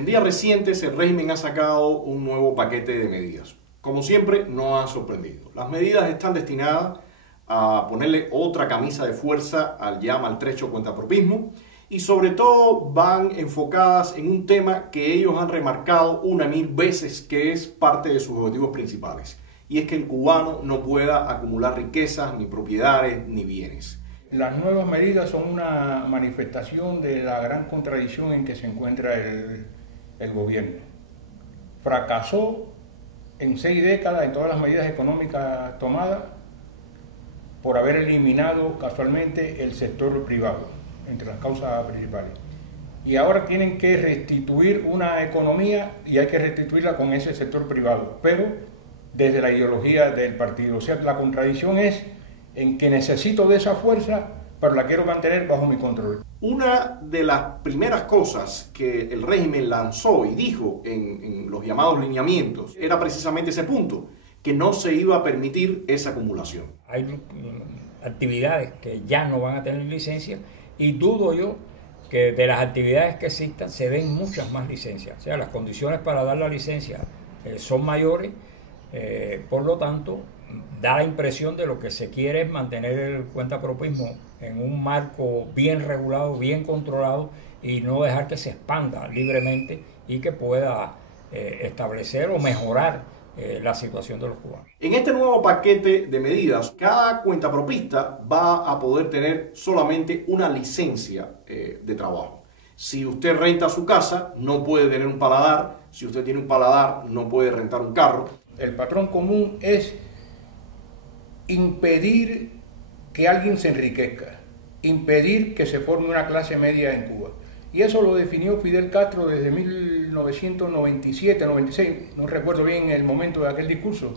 En días recientes el régimen ha sacado un nuevo paquete de medidas. Como siempre, no ha sorprendido. Las medidas están destinadas a ponerle otra camisa de fuerza al ya maltrecho cuentapropismo y sobre todo van enfocadas en un tema que ellos han remarcado 1000 veces que es parte de sus objetivos principales. Y es que el cubano no pueda acumular riquezas, ni propiedades, ni bienes. Las nuevas medidas son una manifestación de la gran contradicción en que se encuentra el gobierno. Fracasó en 6 décadas en todas las medidas económicas tomadas por haber eliminado casualmente el sector privado, entre las causas principales. Y ahora tienen que restituir una economía y hay que restituirla con ese sector privado, pero desde la ideología del partido. O sea, la contradicción es en que necesito de esa fuerza, pero la quiero mantener bajo mi control. Una de las primeras cosas que el régimen lanzó y dijo en los llamados lineamientos era precisamente ese punto, que no se iba a permitir esa acumulación. Hay actividades que ya no van a tener licencia y dudo yo que de las actividades que existan se den muchas más licencias. O sea, las condiciones para dar la licencia son mayores, por lo tanto, da la impresión de lo que se quiere es mantener el cuentapropismo en un marco bien regulado, bien controlado y no dejar que se expanda libremente y que pueda establecer o mejorar la situación de los cubanos. En este nuevo paquete de medidas, cada cuentapropista va a poder tener solamente una licencia de trabajo. Si usted renta su casa, no puede tener un paladar. Si usted tiene un paladar, no puede rentar un carro. El patrón común es impedir que alguien se enriquezca, impedir que se forme una clase media en Cuba. Y eso lo definió Fidel Castro desde 1997, 96, no recuerdo bien el momento de aquel discurso,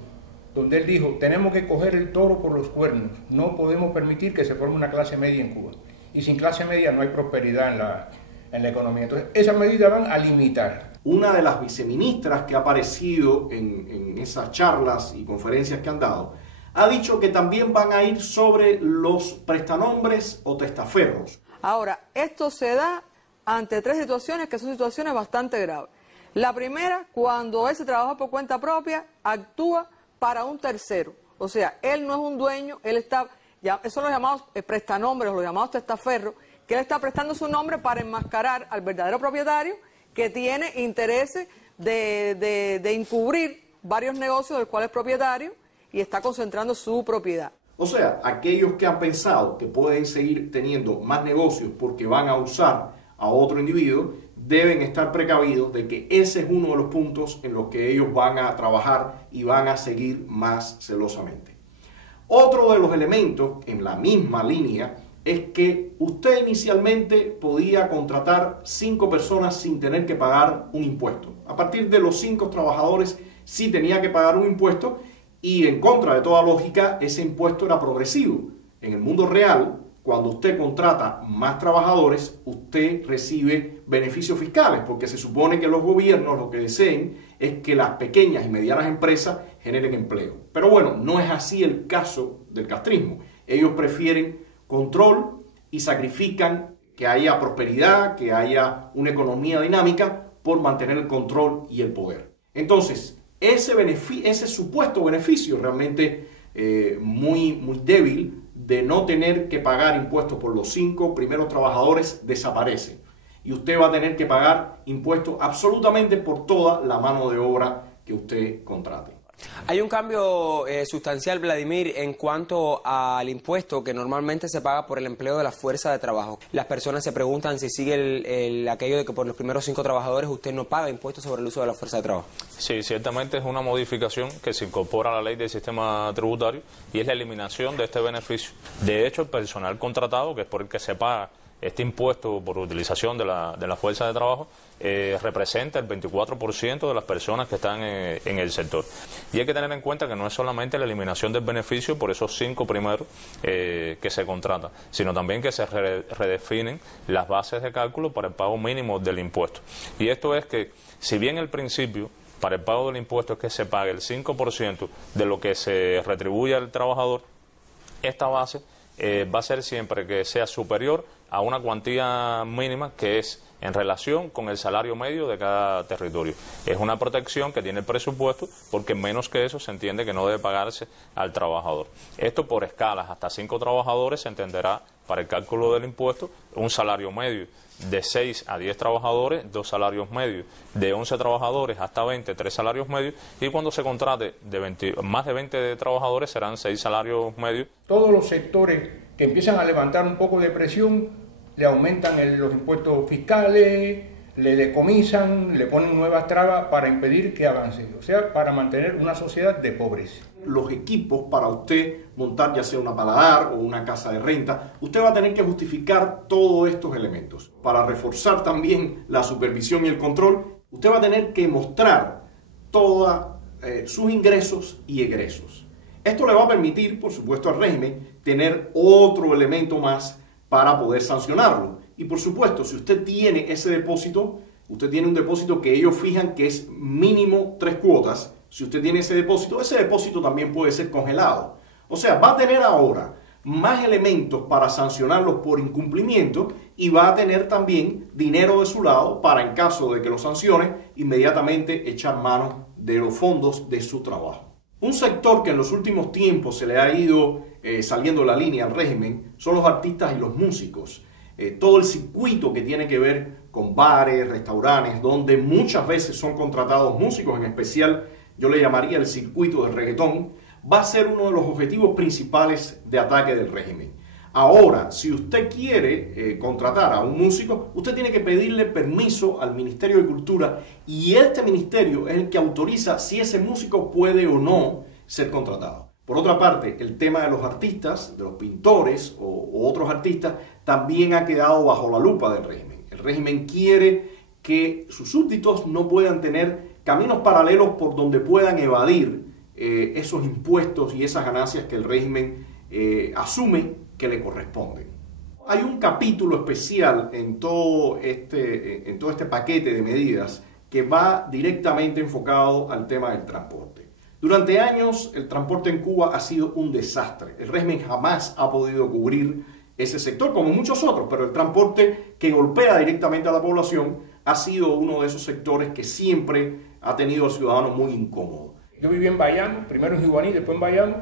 donde él dijo, tenemos que coger el toro por los cuernos, no podemos permitir que se forme una clase media en Cuba. Y sin clase media no hay prosperidad en la economía. Entonces, esas medidas van a limitar. Una de las viceministras que ha aparecido en esas charlas y conferencias que han dado, ha dicho que también van a ir sobre los prestanombres o testaferros. Ahora, esto se da ante 3 situaciones que son situaciones bastante graves. La primera, cuando ese trabajador por cuenta propia actúa para un tercero. O sea, él no es un dueño, él está, esos son los llamados prestanombres, los llamados testaferros, que él está prestando su nombre para enmascarar al verdadero propietario que tiene intereses de encubrir varios negocios del cual es propietario y está concentrando su propiedad. O sea, aquellos que han pensado que pueden seguir teniendo más negocios porque van a usar a otro individuo, deben estar precavidos de que ese es uno de los puntos en los que ellos van a trabajar y van a seguir más celosamente. Otro de los elementos en la misma línea es que usted inicialmente podía contratar 5 personas sin tener que pagar un impuesto. A partir de los 5 trabajadores sí tenía que pagar un impuesto y en contra de toda lógica ese impuesto era progresivo. En el mundo real, cuando usted contrata más trabajadores, usted recibe beneficios fiscales porque se supone que los gobiernos lo que deseen es que las pequeñas y medianas empresas generen empleo. Pero bueno, no es así el caso del castrismo. Ellos prefieren control y sacrifican que haya prosperidad, que haya una economía dinámica por mantener el control y el poder. Entonces, ese supuesto beneficio realmente muy débil de no tener que pagar impuestos por los 5 primeros trabajadores desaparece. Y usted va a tener que pagar impuestos absolutamente por toda la mano de obra que usted contrate. Hay un cambio sustancial, Vladimir, en cuanto al impuesto que normalmente se paga por el empleo de la fuerza de trabajo. Las personas se preguntan si sigue aquello de que por los primeros 5 trabajadores usted no paga impuestos sobre el uso de la fuerza de trabajo. Sí, ciertamente es una modificación que se incorpora a la ley del sistema tributario y es la eliminación de este beneficio. De hecho, el personal contratado, que es por el que se paga este impuesto por utilización de la fuerza de trabajo, representa el 24% de las personas que están en el sector. Y hay que tener en cuenta que no es solamente la eliminación del beneficio por esos 5 primeros que se contratan, sino también que se redefinen las bases de cálculo para el pago mínimo del impuesto. Y esto es que, si bien el principio para el pago del impuesto es que se pague el 5% de lo que se retribuye al trabajador, esta base va a ser siempre que sea superior a una cuantía mínima que es en relación con el salario medio de cada territorio. Es una protección que tiene el presupuesto porque menos que eso se entiende que no debe pagarse al trabajador. Esto por escalas, hasta 5 trabajadores se entenderá para el cálculo del impuesto un salario medio. De 6 a 10 trabajadores, 2 salarios medios. De 11 trabajadores hasta 20, 3 salarios medios. Y cuando se contrate más de 20 trabajadores serán 6 salarios medios. Todos los sectores que empiezan a levantar un poco de presión le aumentan los impuestos fiscales, le decomisan, le ponen nuevas trabas para impedir que avance. O sea, para mantener una sociedad de pobres. Los equipos para usted montar ya sea una paladar o una casa de renta, usted va a tener que justificar todos estos elementos. Para reforzar también la supervisión y el control, usted va a tener que mostrar todos sus ingresos y egresos. Esto le va a permitir, por supuesto, al régimen tener otro elemento más para poder sancionarlo. Y por supuesto, si usted tiene ese depósito, usted tiene un depósito que ellos fijan que es mínimo 3 cuotas. Si usted tiene ese depósito también puede ser congelado. O sea, va a tener ahora más elementos para sancionarlos por incumplimiento y va a tener también dinero de su lado para, en caso de que lo sancione, inmediatamente echar mano de los fondos de su trabajo. Un sector que en los últimos tiempos se le ha ido saliendo la línea al régimen son los artistas y los músicos. Todo el circuito que tiene que ver con bares, restaurantes, donde muchas veces son contratados músicos, en especial yo le llamaría el circuito del reggaetón, va a ser uno de los objetivos principales de ataque del régimen. Ahora, si usted quiere contratar a un músico, usted tiene que pedirle permiso al Ministerio de Cultura y este ministerio es el que autoriza si ese músico puede o no ser contratado. Por otra parte, el tema de los artistas, de los pintores o otros artistas, también ha quedado bajo la lupa del régimen. El régimen quiere que sus súbditos no puedan tener caminos paralelos por donde puedan evadir esos impuestos y esas ganancias que el régimen asume que le corresponden. Hay un capítulo especial en todo este paquete de medidas que va directamente enfocado al tema del transporte. Durante años el transporte en Cuba ha sido un desastre. El régimen jamás ha podido cubrir ese sector como muchos otros, pero el transporte que golpea directamente a la población ha sido uno de esos sectores que siempre ha tenido al ciudadano muy incómodo. Yo viví en Bayamo, primero en Jiguaní, después en Bayamo,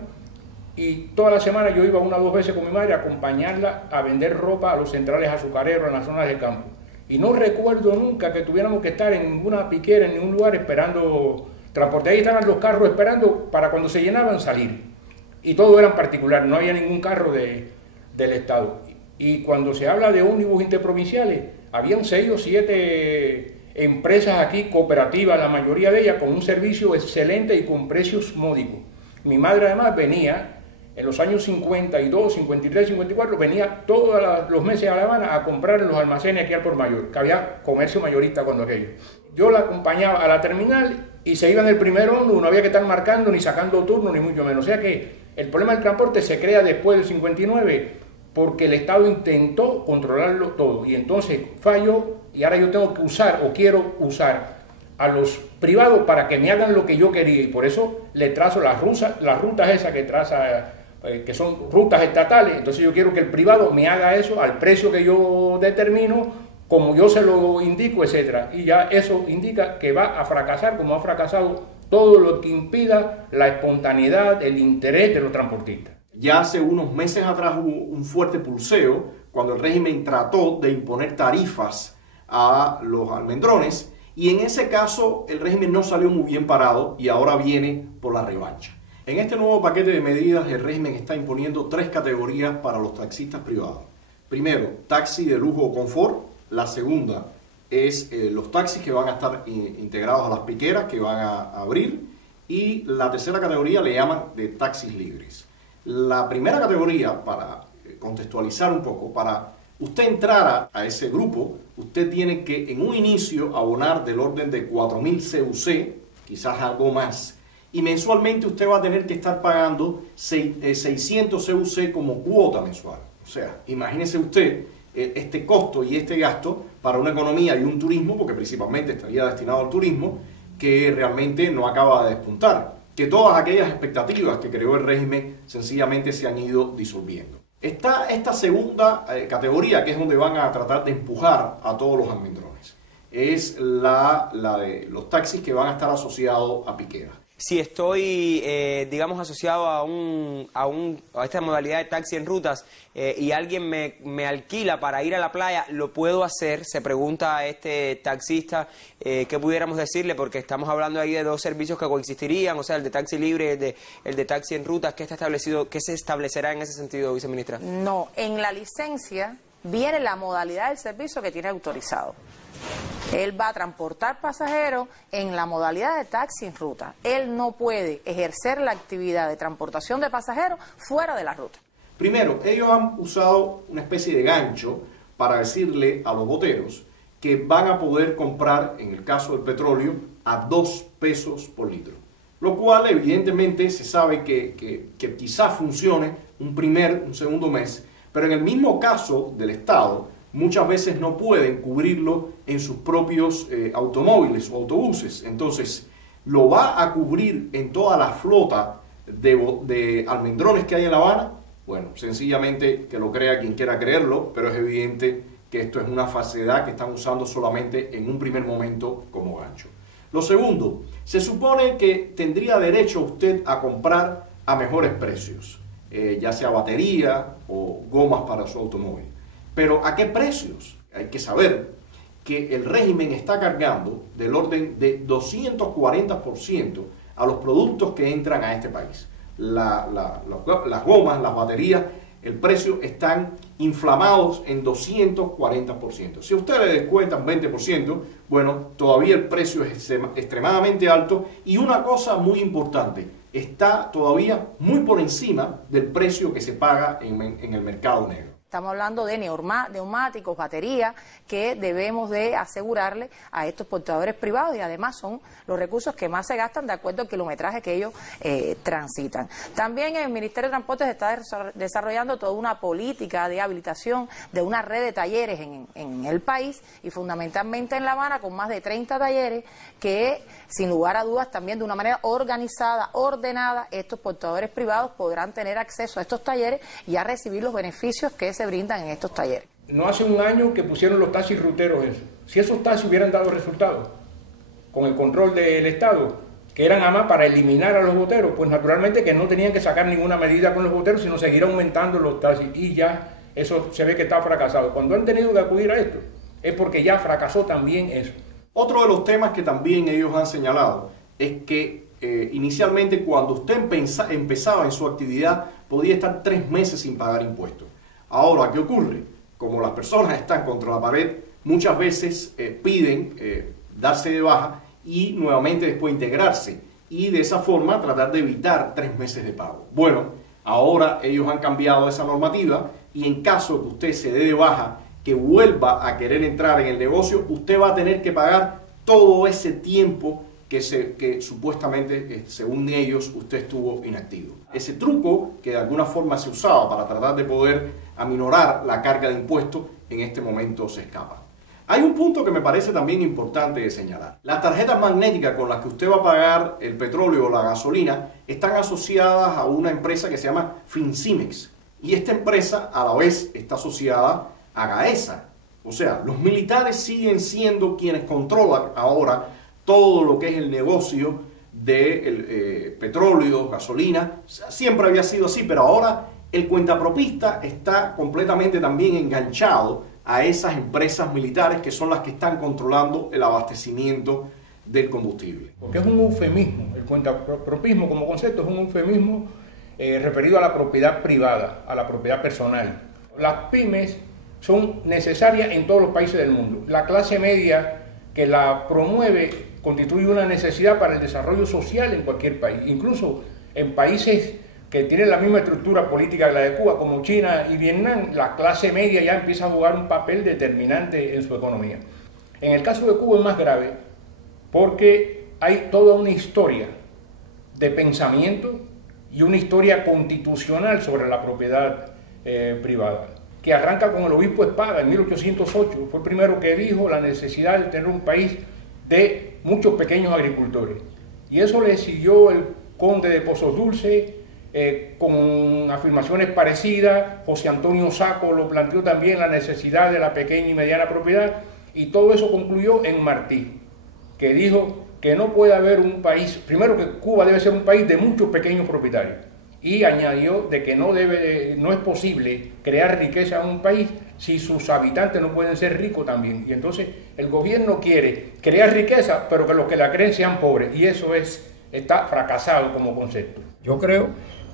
y toda la semana yo iba 1 o 2 veces con mi madre a acompañarla a vender ropa a los centrales azucareros en las zonas de campo. Y no recuerdo nunca que tuviéramos que estar en ninguna piquera, en ningún lugar esperando transporte. Ahí estaban los carros esperando para cuando se llenaban salir. Y todo era en particular, no había ningún carro del Estado. Y cuando se habla de ómnibus interprovinciales, habían 6 o 7 empresas aquí, cooperativas, la mayoría de ellas, con un servicio excelente y con precios módicos. Mi madre además venía, en los años 52, 53, 54, venía todos los meses a La Habana a comprar en los almacenes aquí al por mayor, que había comercio mayorista cuando aquello. Yo la acompañaba a la terminal y se iba en el primer ómnibus, no había que estar marcando ni sacando turno, ni mucho menos. O sea que el problema del transporte se crea después del 59 porque el Estado intentó controlarlo todo y entonces falló y ahora yo tengo que usar o quiero usar a los privados para que me hagan lo que yo quería y por eso le trazo las rutas esas que traza, que son rutas estatales. Entonces yo quiero que el privado me haga eso al precio que yo determino, como yo se lo indico, etcétera. Y ya eso indica que va a fracasar como ha fracasado todo lo que impida la espontaneidad, el interés de los transportistas. Ya hace unos meses atrás hubo un fuerte pulseo cuando el régimen trató de imponer tarifas a los almendrones y en ese caso el régimen no salió muy bien parado y ahora viene por la revancha. En este nuevo paquete de medidas el régimen está imponiendo 3 categorías para los taxistas privados. Primero, taxi de lujo o confort. La segunda es los taxis que van a estar integrados a las piqueras que van a abrir. Y la tercera categoría le llaman de taxis libres. La primera categoría, para contextualizar un poco, para usted entrar a ese grupo, usted tiene que en un inicio abonar del orden de 4.000 CUC, quizás algo más, y mensualmente usted va a tener que estar pagando 600 CUC como cuota mensual. O sea, imagínese usted este costo y este gasto para una economía y un turismo, porque principalmente estaría destinado al turismo, que realmente no acaba de despuntar. Que todas aquellas expectativas que creó el régimen sencillamente se han ido disolviendo. Está esta segunda categoría, que es donde van a tratar de empujar a todos los almendrones. es la de los taxis que van a estar asociados a piqueras. Si estoy, digamos, asociado a esta modalidad de taxi en rutas y alguien me alquila para ir a la playa, ¿lo puedo hacer? Se pregunta a este taxista qué pudiéramos decirle, porque estamos hablando ahí de dos servicios que coexistirían, o sea, el de taxi libre y el de taxi en rutas. ¿Qué está establecido? ¿Qué se establecerá en ese sentido, viceministra? No, en la licencia viene la modalidad del servicio que tiene autorizado. Él va a transportar pasajeros en la modalidad de taxi en ruta. Él no puede ejercer la actividad de transportación de pasajeros fuera de la ruta. Primero, ellos han usado una especie de gancho para decirle a los boteros que van a poder comprar, en el caso del petróleo, a 2 pesos por litro. Lo cual evidentemente se sabe que quizás funcione un segundo mes, pero en el mismo caso del Estado, muchas veces no pueden cubrirlo en sus propios automóviles o autobuses. Entonces, lo va a cubrir en toda la flota de almendrones que hay en La Habana. Bueno, sencillamente que lo crea quien quiera creerlo, pero es evidente que esto es una falsedad que están usando solamente en un primer momento como gancho. Lo segundo, se supone que tendría derecho usted a comprar a mejores precios, ya sea batería o gomas para su automóvil. Pero ¿a qué precios? Hay que saber que el régimen está cargando del orden de 240% a los productos que entran a este país. Las gomas, las baterías, el precio están inflamados en 240%. Si a usted le descuentan 20%, bueno, todavía el precio es extremadamente alto, y una cosa muy importante, está todavía muy por encima del precio que se paga en el mercado negro. Estamos hablando de neumáticos, baterías, que debemos de asegurarle a estos portadores privados, y además son los recursos que más se gastan de acuerdo al kilometraje que ellos transitan. También el Ministerio de Transportes está desarrollando toda una política de habilitación de una red de talleres en el país, y fundamentalmente en La Habana, con más de 30 talleres que, sin lugar a dudas, también de una manera organizada, ordenada, estos portadores privados podrán tener acceso a estos talleres y a recibir los beneficios que se brindan en estos talleres. No hace un año que pusieron los taxis ruteros eso. Si esos taxis hubieran dado resultados con el control del Estado, que eran además para eliminar a los boteros, pues naturalmente que no tenían que sacar ninguna medida con los boteros, sino seguir aumentando los taxis, y ya eso se ve que está fracasado. Cuando han tenido que acudir a esto, es porque ya fracasó también eso. Otro de los temas que también ellos han señalado es que inicialmente, cuando usted empezaba en su actividad, podía estar 3 meses sin pagar impuestos. Ahora, ¿qué ocurre? Como las personas están contra la pared, muchas veces piden darse de baja y nuevamente después integrarse, y de esa forma tratar de evitar 3 meses de pago. Bueno, ahora ellos han cambiado esa normativa, y en caso de que usted se dé de baja, que vuelva a querer entrar en el negocio, usted va a tener que pagar todo ese tiempo que supuestamente, según ellos, usted estuvo inactivo. Ese truco que de alguna forma se usaba para tratar de poder aminorar la carga de impuestos, en este momento se escapa. Hay un punto que me parece también importante de señalar. Las tarjetas magnéticas con las que usted va a pagar el petróleo o la gasolina están asociadas a una empresa que se llama Fincimex, y esta empresa a la vez está asociada a Gaesa. O sea, los militares siguen siendo quienes controlan ahora todo lo que es el negocio de petróleo, gasolina. Siempre había sido así, pero ahora el cuentapropista está completamente también enganchado a esas empresas militares, que son las que están controlando el abastecimiento del combustible. Porque es un eufemismo, el cuentapropismo como concepto es un eufemismo referido a la propiedad privada, a la propiedad personal. Las pymes son necesarias en todos los países del mundo. La clase media que la promueve constituye una necesidad para el desarrollo social en cualquier país, incluso en países que tienen la misma estructura política que la de Cuba, como China y Vietnam. La clase media ya empieza a jugar un papel determinante en su economía. En el caso de Cuba es más grave, porque hay toda una historia de pensamiento y una historia constitucional sobre la propiedad privada, que arranca con el obispo Espada en 1808. Fue el primero que dijo la necesidad de tener un país de muchos pequeños agricultores, y eso le siguió el conde de Pozos Dulces con afirmaciones parecidas. José Antonio Saco lo planteó también, la necesidad de la pequeña y mediana propiedad, Y todo eso concluyó en Martí, que dijo que no puede haber un país, primero que Cuba debe ser un país de muchos pequeños propietarios, y añadió de que no es posible crear riqueza en un país si sus habitantes no pueden ser ricos también. Y entonces el gobierno quiere crear riqueza, pero que los que la creen sean pobres, y eso está fracasado como concepto. Yo creo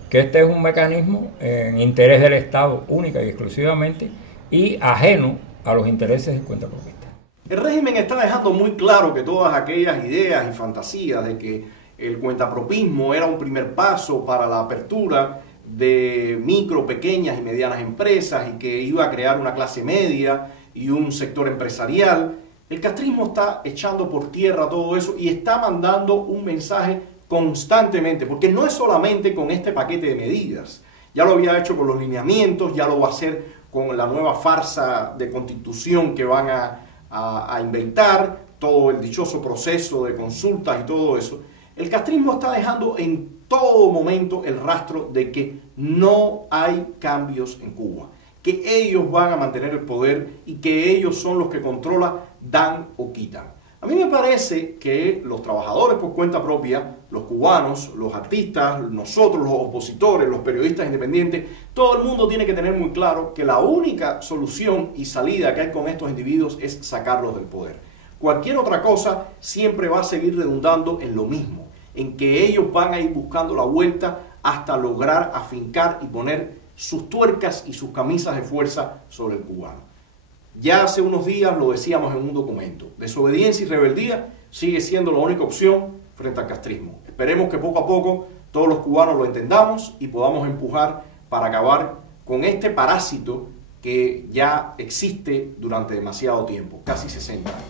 que este es un mecanismo en interés del Estado única y exclusivamente y ajeno a los intereses del cuentapropistas. El régimen está dejando muy claro que todas aquellas ideas y fantasías de que el cuentapropismo era un primer paso para la apertura de micro, pequeñas y medianas empresas y que iba a crear una clase media y un sector empresarial, el castrismo está echando por tierra todo eso y está mandando un mensaje constantemente, porque no es solamente con este paquete de medidas, ya lo había hecho con los lineamientos, ya lo va a hacer con la nueva farsa de constitución que van a inventar, todo el dichoso proceso de consultas y todo eso. El castrismo está dejando en todo momento el rastro de que no hay cambios en Cuba, que ellos van a mantener el poder y que ellos son los que controlan, dan o quitan. A mí me parece que los trabajadores por cuenta propia, los cubanos, los artistas, nosotros, los opositores, los periodistas independientes, todo el mundo tiene que tener muy claro que la única solución y salida que hay con estos individuos es sacarlos del poder. Cualquier otra cosa siempre va a seguir redundando en lo mismo, en que ellos van a ir buscando la vuelta hasta lograr afincar y poner sus tuercas y sus camisas de fuerza sobre el cubano. Ya hace unos días lo decíamos en un documento, desobediencia y rebeldía sigue siendo la única opción frente al castrismo. Esperemos que poco a poco todos los cubanos lo entendamos y podamos empujar para acabar con este parásito que ya existe durante demasiado tiempo, casi 60 años.